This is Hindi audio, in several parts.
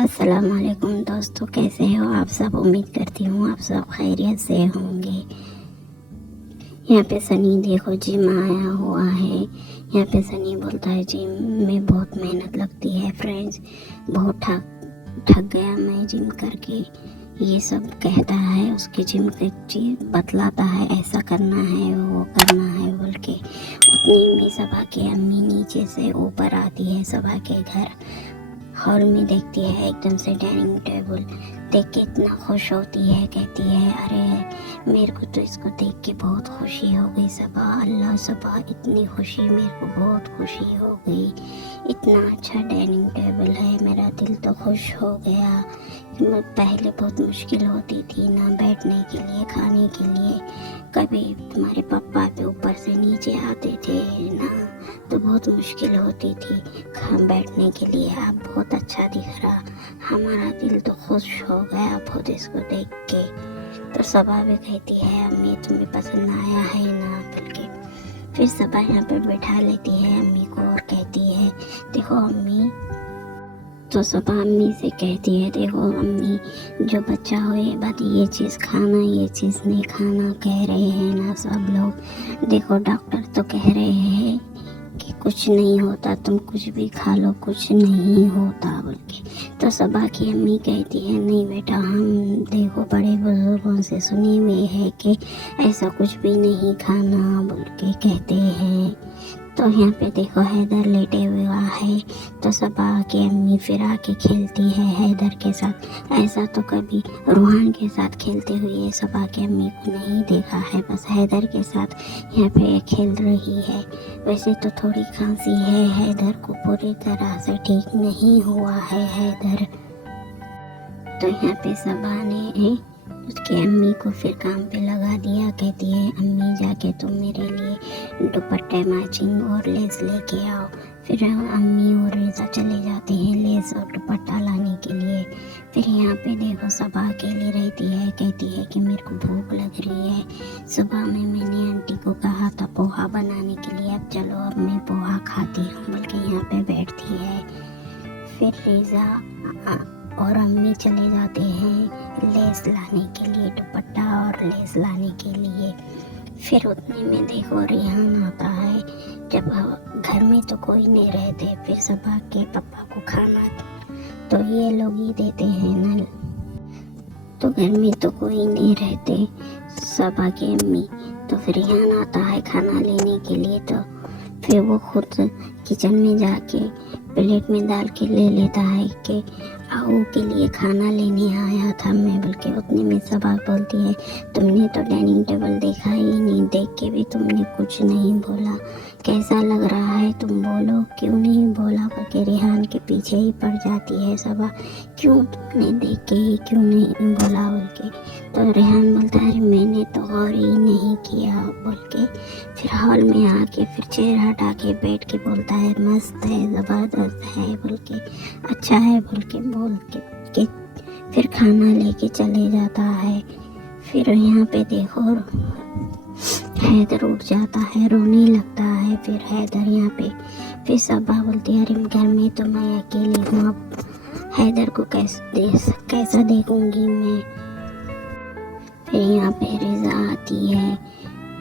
अस्सलाम वालेकुम दोस्तों, कैसे हो आप सब। उम्मीद करती हूँ आप सब खैरियत से होंगे। यहाँ पे सनी देखो जिम आया हुआ है। यहाँ पे सनी बोलता है जिम में बहुत मेहनत लगती है फ्रेंड्स, बहुत थक गया मैं जिम करके, ये सब कहता है। उसके जिम के चीज बतलाता है, ऐसा करना है वो करना है बोल के। उतनी में सबा के अम्मी नीचे से ऊपर आती है, सबा के घर हॉल में देखती है एकदम से डाइनिंग टेबल देख के इतना खुश होती है, कहती है अरे मेरे को तो इसको देख के बहुत खुशी हो गई सबा, अल्लाह सबा इतनी खुशी, मेरे को बहुत खुशी हो गई, इतना अच्छा डाइनिंग टेबल है, मेरा दिल तो खुश हो गया। पहले बहुत मुश्किल होती थी ना बैठने के लिए, खाने के लिए, कभी तुम्हारे पापा पे ऊपर से नीचे आते थे ना तो बहुत मुश्किल होती थी बैठने के लिए। आप बहुत अच्छा दिख रहा, हमारा दिल तो खुश हो गया बहुत इसको देख के। तो सबा भी कहती है अम्मी तुम्हें पसंद आया है ना बोल के। फिर सबा यहाँ पे बैठा लेती है अम्मी को और कहती है देखो अम्मी, तो सबा अम्मी से कहती है देखो अम्मी, जो बच्चा हो ये बात, ये चीज़ खाना ये चीज़ नहीं खाना कह रहे हैं ना सब लोग, देखो डॉक्टर तो कह रहे हैं कि कुछ नहीं होता, तुम कुछ भी खा लो कुछ नहीं होता बोल के। तो सबा की अम्मी कहती है नहीं बेटा, हम देखो बड़े बुजुर्गों से सुनी हुई है कि ऐसा कुछ भी नहीं खाना बोल के कहते हैं। तो यहाँ पे देखो हैदर लेटे हुआ है, तो सबा की अम्मी फिर आके खेलती है हैदर के साथ। ऐसा तो कभी रूहान के साथ खेलते हुए सबा की अम्मी को नहीं देखा है, बस हैदर के साथ यहाँ पे खेल रही है। वैसे तो थोड़ी खांसी है हैदर को, पूरी तरह से ठीक नहीं हुआ है हैदर। तो यहाँ पे सबा ने उसकी अम्मी को फिर काम पे लगा दिया, कहती है अम्मी जाके तुम मेरे लिए दुपट्टे मैचिंग और लेस लेके आओ। फिर अम्मी और रिजा चले जाते हैं लेस और दुपट्टा लाने के लिए। फिर यहाँ पे देखो सबा अकेली रहती है, कहती है कि मेरे को भूख लग रही है, सुबह में मैंने आंटी को कहा था पोहा बनाने के लिए, अब चलो अब मैं पोहा खाती हूँ बोल के यहाँ पे बैठती है। फिर रिजा और अम्मी चले जाते हैं लेस लाने के लिए, दुपट्टा और लेस लाने के लिए। फिर उतने में देखो रिहान आता है, जब घर में तो कोई नहीं रहते, फिर सबा के पापा को खाना तो ये लोग ही देते हैं ना, तो घर में तो कोई नहीं रहते सबा के अम्मी। तो फिर रिहान आता है खाना लेने के लिए, तो फिर वो खुद किचन में जाके प्लेट में डाल के ले लेता है कि आओ के लिए खाना लेने आया था मैं बोल के। उतने में सबा बोलती है तुमने तो डाइनिंग टेबल देखा ही नहीं, देख के भी तुमने कुछ नहीं बोला, कैसा लग रहा है तुम बोलो, क्यों नहीं बोला बोल के रिहान के पीछे ही पड़ जाती है सबा, क्यों तुमने देख के ही क्यों नहीं बोला बोल के। तो रिहान बोलता है मैंने तो गौर ही नहीं किया बोल के। फिर हॉल में आके फिर चेयर हटा के बैठ के बोलता है मस्त है, ज़बरदस्त है बोल के, अच्छा है बोल के फिर खाना लेके चले जाता है। फिर यहाँ पे देखो हैदर उठ जाता है, रोने लगता है। फिर हैदर यहाँ पे फिर सबा बोलती है अरे घर में तो मैं अकेली हूँ, अब हैदर को कैसा देखूंगी मैं। फिर यहाँ पे रिजा आती है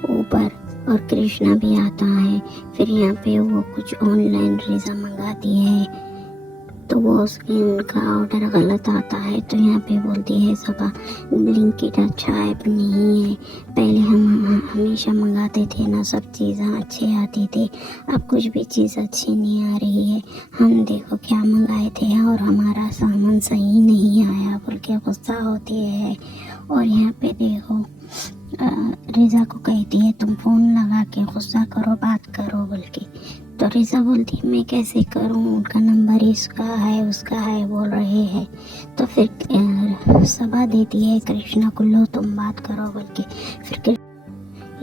ऊपर और कृष्णा भी आता है। फिर यहाँ पे वो कुछ ऑनलाइन रिजा मंगाती है, तो वो उनका ऑर्डर गलत आता है। तो यहाँ पे बोलती है सबा ब्लिंकिट अच्छा ऐप नहीं है, पहले हम हमेशा मंगाते थे ना, सब चीज़ें अच्छी आती थी, अब कुछ भी चीज़ अच्छी नहीं आ रही है, हम देखो क्या मंगाए थे और हमारा सामान सही नहीं आया बोल के गुस्सा होती है। और यहाँ पे देखो रिजा को कहती है तुम फ़ोन लगा के गुस्सा करो, बात करो बोल के। तो रिजा बोलती है मैं कैसे करूं, उनका नंबर इसका है उसका है बोल रहे हैं। तो फिर सबा देती है कृष्णा को, लो तुम बात करो बोल के। फिर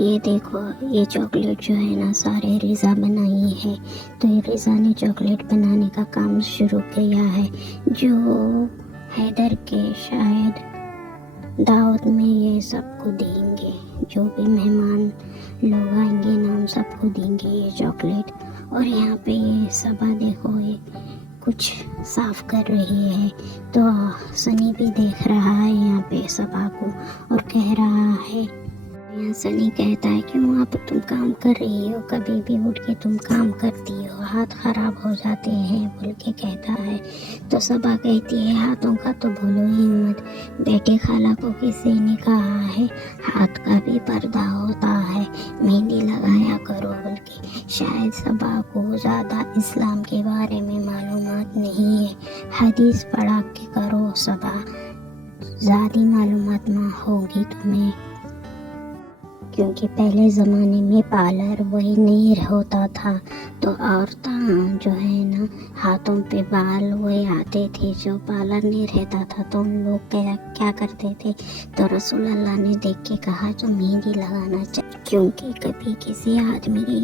ये देखो ये चॉकलेट जो है ना सारे रिजा बनाई है, तो ये रिजा ने चॉकलेट बनाने का काम शुरू किया है, जो हैदर के शायद दावत में ये सबको देंगे, जो भी मेहमान लोग आएंगे ना हम सबको देंगे ये चॉकलेट। और यहाँ पे ये सबा देखो ये कुछ साफ कर रही है। तो सनी भी देख रहा है यहाँ पे सबा को और कह रहा है, यहाँ सनी कहता है क्यों आप तुम काम कर रही हो, कभी भी उठ के तुम काम करती हो, हाथ खराब हो जाते हैं बोल के कहता है। तो सबा कहती है हाथों का तो भूलो ही मत, बेटे खाला को किसी ने कहा है हाथ का भी पर्दा होता है, मेहंदी लगाया करो बोल के। शायद सबा को ज़्यादा इस्लाम के बारे में मालूमात नहीं है, हदीस पढ़ा के करो सबा, ज़्यादा मालूमात ना होगी तुम्हें, क्योंकि पहले ज़माने में पार्लर वही नहीं होता था। तो औरतें जो है ना हाथों पे बाल वही आते थे, जो पार्लर नहीं रहता था तो उन लोग क्या करते थे, तो रसूल अल्लाह ने देख के कहा जो मेहंदी लगाना चाहिए, क्योंकि कभी किसी आदमी की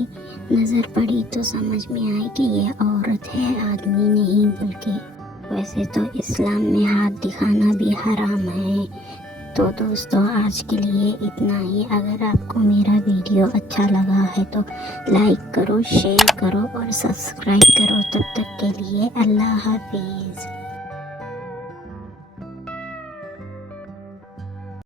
नज़र पड़ी तो समझ में आए कि ये औरत है आदमी नहीं बोल के। वैसे तो इस्लाम में हाथ दिखाना भी हराम है। तो दोस्तों आज के लिए इतना ही। अगर आपको मेरा वीडियो अच्छा लगा है तो लाइक करो, शेयर करो और सब्सक्राइब करो। तब तक के लिए अल्लाह हाफिज़।